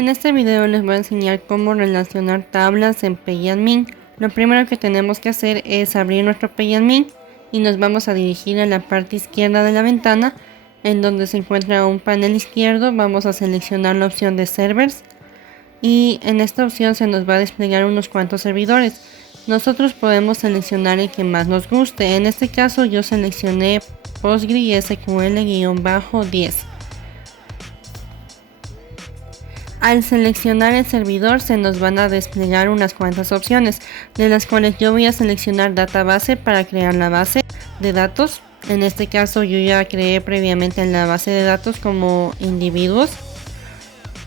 En este video les voy a enseñar cómo relacionar tablas en PayAdmin. Lo primero que tenemos que hacer es abrir nuestro PayAdmin y nos vamos a dirigir a la parte izquierda de la ventana, en donde se encuentra un panel izquierdo. Vamos a seleccionar la opción de servers y en esta opción se nos va a desplegar unos cuantos servidores. Nosotros podemos seleccionar el que más nos guste. En este caso yo seleccioné PostgreSQL-10. Al seleccionar el servidor se nos van a desplegar unas cuantas opciones, de las cuales yo voy a seleccionar database para crear la base de datos. En este caso yo ya creé previamente la base de datos como individuos,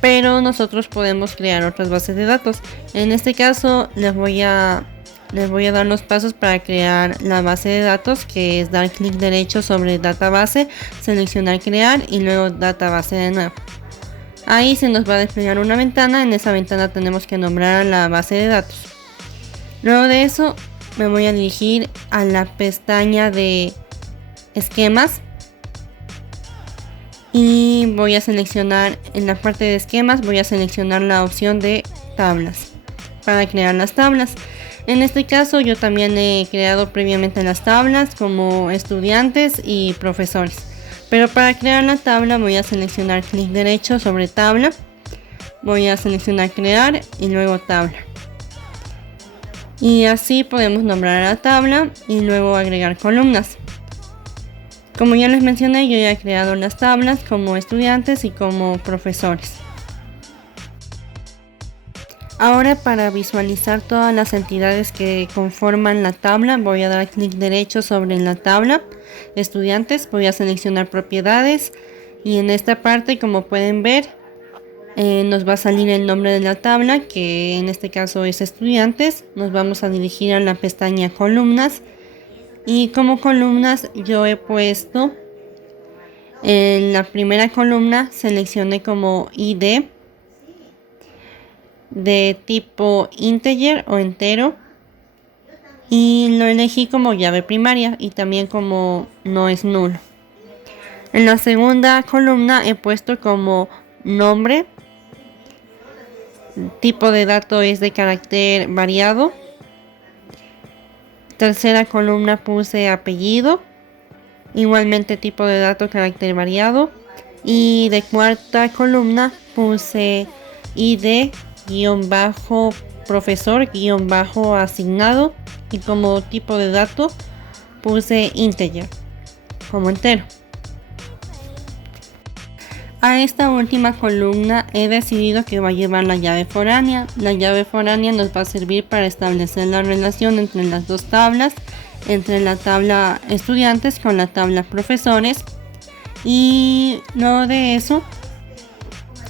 pero nosotros podemos crear otras bases de datos. En este caso les voy a dar los pasos para crear la base de datos, que es dar clic derecho sobre database, seleccionar crear y luego database de nuevo. Ahí se nos va a desplegar una ventana. En esa ventana tenemos que nombrar a la base de datos. Luego de eso me voy a dirigir a la pestaña de esquemas y voy a seleccionar en la parte de esquemas, voy a seleccionar la opción de tablas para crear las tablas. En este caso yo también he creado previamente las tablas como estudiantes y profesores. Pero para crear la tabla voy a seleccionar clic derecho sobre tabla, voy a seleccionar crear y luego tabla. Y así podemos nombrar a la tabla y luego agregar columnas. Como ya les mencioné, yo ya he creado las tablas como estudiantes y como profesores. Ahora, para visualizar todas las entidades que conforman la tabla, voy a dar clic derecho sobre la tabla estudiantes, voy a seleccionar propiedades y en esta parte, como pueden ver, nos va a salir el nombre de la tabla, que en este caso es estudiantes. Nos vamos a dirigir a la pestaña columnas y como columnas yo he puesto en la primera columna, seleccioné como ID de tipo integer o entero y lo elegí como llave primaria y también como no es nulo. En la segunda columna he puesto como nombre, tipo de dato es de carácter variado. Tercera columna puse apellido, igualmente tipo de dato carácter variado. Y de cuarta columna puse ID profesor asignado y como tipo de dato puse integer como entero. A esta última columna he decidido que va a llevar la llave foránea. La llave foránea nos va a servir para establecer la relación entre las dos tablas, entre la tabla estudiantes con la tabla profesores. Y luego de eso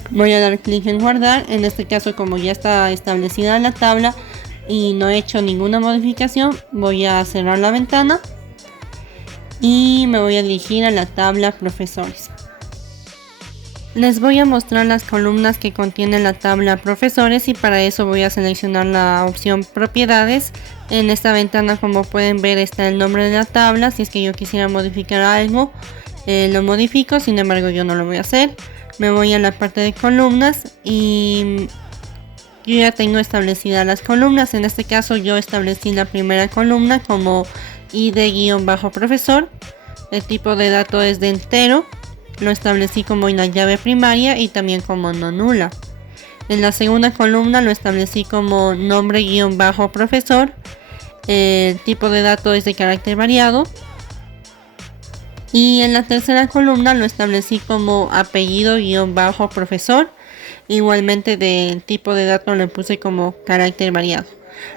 voy a dar clic en guardar. En este caso, como ya está establecida la tabla y no he hecho ninguna modificación, voy a cerrar la ventana y me voy a dirigir a la tabla profesores. Les voy a mostrar las columnas que contiene la tabla profesores y para eso voy a seleccionar la opción propiedades. En esta ventana, como pueden ver, está el nombre de la tabla. Si es que yo quisiera modificar algo, lo modifico, sin embargo yo no lo voy a hacer. Me voy a la parte de columnas y yo ya tengo establecidas las columnas. En este caso yo establecí la primera columna como ID-profesor. El tipo de dato es de entero. Lo establecí como en la llave primaria y también como no nula. En la segunda columna lo establecí como nombre-profesor. El tipo de dato es de carácter variado. Y en la tercera columna lo establecí como apellido-profesor. Igualmente del tipo de dato le puse como carácter variado.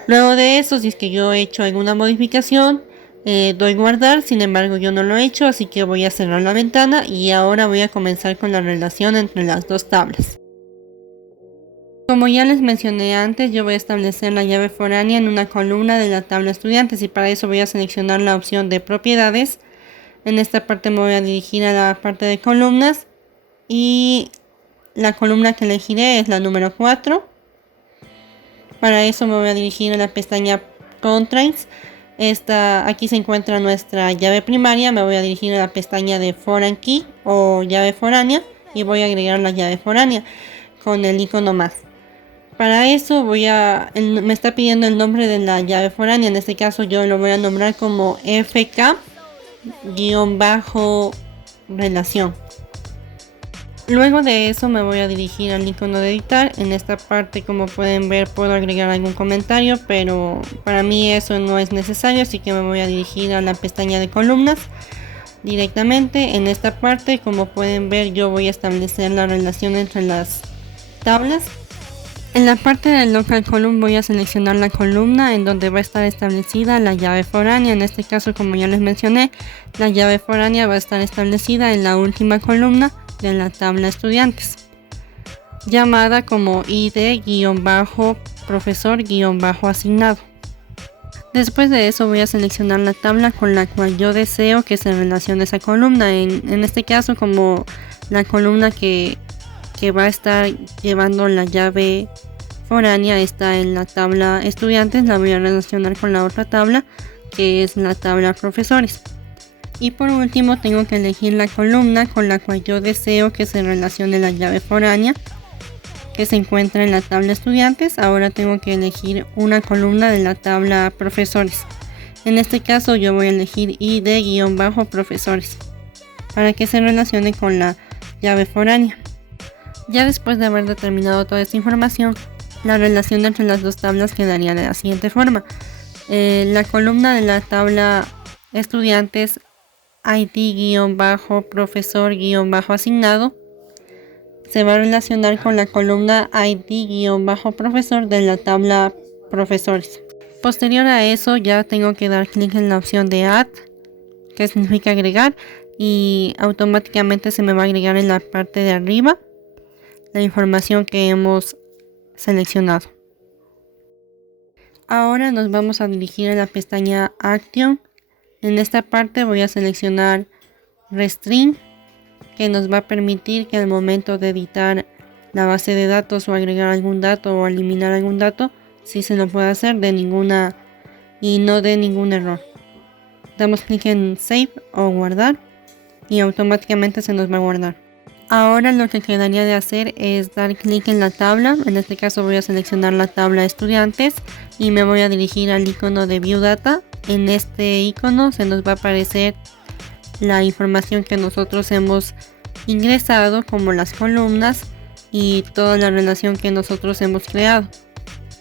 Luego de eso, si es que yo he hecho alguna modificación, doy guardar. Sin embargo yo no lo he hecho, así que voy a cerrar la ventana y ahora voy a comenzar con la relación entre las dos tablas. Como ya les mencioné antes, yo voy a establecer la llave foránea en una columna de la tabla estudiantes y para eso voy a seleccionar la opción de propiedades. En esta parte me voy a dirigir a la parte de columnas y la columna que elegiré es la número 4. Para eso me voy a dirigir a la pestaña Constraints. Aquí se encuentra nuestra llave primaria. Me voy a dirigir a la pestaña de Foreign Key o llave foránea y voy a agregar la llave foránea. con el icono más. Para eso me está pidiendo el nombre de la llave foránea. En este caso yo lo voy a nombrar como fk-relación. Luego de eso me voy a dirigir al icono de editar. En esta parte, como pueden ver, puedo agregar algún comentario, pero para mí eso no es necesario, así que me voy a dirigir a la pestaña de columnas directamente. En esta parte, como pueden ver, yo voy a establecer la relación entre las tablas. En la parte del local column voy a seleccionar la columna en donde va a estar establecida la llave foránea. En este caso, como ya les mencioné, la llave foránea va a estar establecida en la última columna de la tabla estudiantes, llamada como id-profesor-asignado. Después de eso voy a seleccionar la tabla con la cual yo deseo que se relacione esa columna. En este caso, como la columna que va a estar llevando la llave foránea está en la tabla estudiantes, la voy a relacionar con la otra tabla, que es la tabla profesores. Y por último tengo que elegir la columna con la cual yo deseo que se relacione la llave foránea, que se encuentra en la tabla estudiantes. Ahora tengo que elegir una columna de la tabla profesores. En este caso yo voy a elegir id-profesores para que se relacione con la llave foránea. Ya después de haber determinado toda esta información, la relación entre las dos tablas quedaría de la siguiente forma. La columna de la tabla estudiantes id-profesor-asignado se va a relacionar con la columna id-profesor de la tabla profesores. Posterior a eso ya tengo que dar clic en la opción de add, que significa agregar, y automáticamente se me va a agregar en la parte de arriba la información que hemos seleccionado. Ahora nos vamos a dirigir a la pestaña Action. En esta parte voy a seleccionar Restring, que nos va a permitir que al momento de editar la base de datos o agregar algún dato o eliminar algún dato, sí se lo puede hacer y no de ningún error. Damos clic en Save o Guardar y automáticamente se nos va a guardar. Ahora lo que quedaría de hacer es dar clic en la tabla. En este caso voy a seleccionar la tabla estudiantes y me voy a dirigir al icono de View Data. En este icono se nos va a aparecer la información que nosotros hemos ingresado, como las columnas y toda la relación que nosotros hemos creado.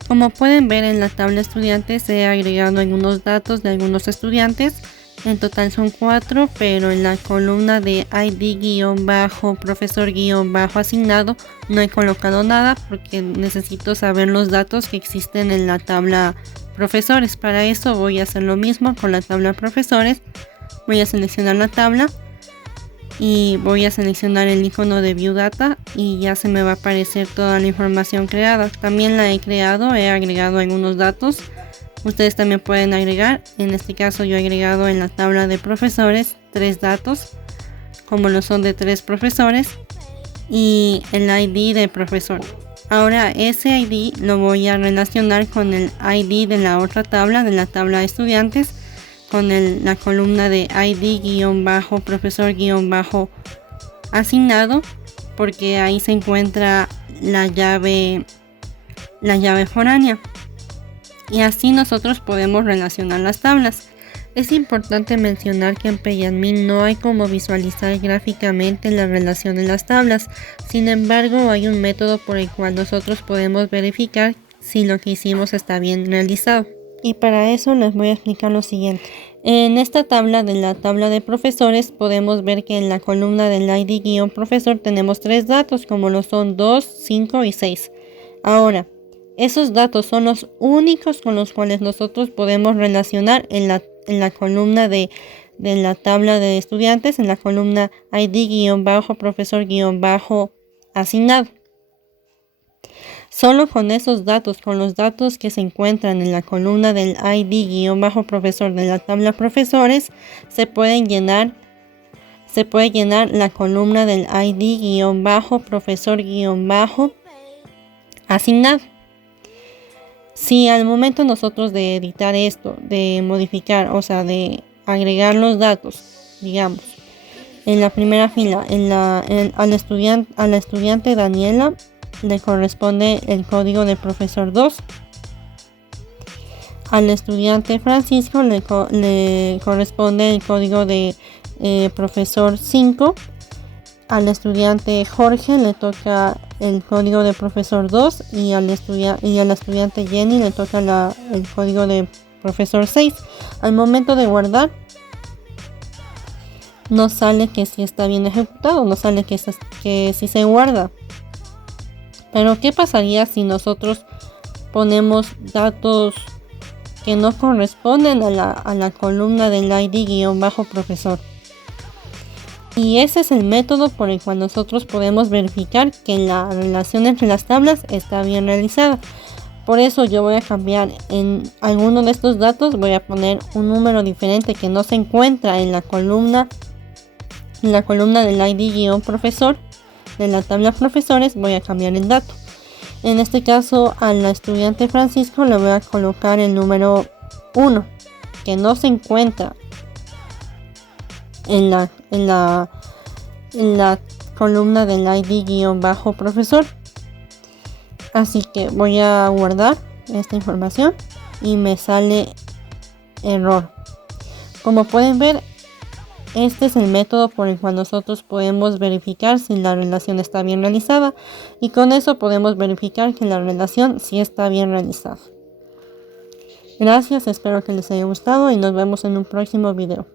Como pueden ver, en la tabla estudiantes he agregado algunos datos de algunos estudiantes. En total son 4, pero en la columna de id-profesor-asignado no he colocado nada porque necesito saber los datos que existen en la tabla profesores. Para eso voy a hacer lo mismo con la tabla profesores. Voy a seleccionar la tabla y voy a seleccionar el icono de View Data y ya se me va a aparecer toda la información creada. También la he agregado algunos datos. Ustedes también pueden agregar. En este caso yo he agregado en la tabla de profesores 3 datos, como lo son de 3 profesores y el ID de profesor. Ahora ese ID lo voy a relacionar con el ID de la otra tabla, de la tabla de estudiantes, con la columna de id-profesor-asignado, porque ahí se encuentra la llave foránea. Y así nosotros podemos relacionar las tablas. Es importante mencionar que en PyAdmin no hay como visualizar gráficamente la relación de las tablas. Sin embargo, hay un método por el cual nosotros podemos verificar si lo que hicimos está bien realizado. Y para eso les voy a explicar lo siguiente. En esta tabla, de la tabla de profesores, podemos ver que en la columna del ID-profesor tenemos 3 datos, como lo son 2, 5 y 6. Ahora, esos datos son los únicos con los cuales nosotros podemos relacionar en la columna de la tabla de estudiantes, en la columna ID-profesor-asignado. Solo con esos datos, con los datos que se encuentran en la columna del ID-profesor de la tabla profesores, se puede llenar la columna del ID-profesor-asignado. Si al momento nosotros de editar esto, de modificar, o sea, de agregar los datos, digamos, en la primera fila, a la estudiante Daniela, le corresponde el código de profesor 2. Al estudiante Francisco le corresponde el código de profesor 5. Al estudiante Jorge le toca el código de profesor 2 y a la estudiante Jenny le toca el código de profesor 6. Al momento de guardar, no sale que si está bien ejecutado, no sale que si se guarda. Pero ¿qué pasaría si nosotros ponemos datos que no corresponden a la columna del ID-profesor? Y ese es el método por el cual nosotros podemos verificar que la relación entre las tablas está bien realizada. Por eso yo voy a cambiar en alguno de estos datos, voy a poner un número diferente que no se encuentra en la columna del ID-profesor de la tabla profesores. Voy a cambiar el dato. En este caso, al estudiante Francisco le voy a colocar el número 1, que no se encuentra en la columna del ID-profesor. Así que voy a guardar esta información y me sale error. Como pueden ver, este es el método por el cual nosotros podemos verificar si la relación está bien realizada, y con eso podemos verificar que la relación sí está bien realizada. Gracias, espero que les haya gustado y nos vemos en un próximo video.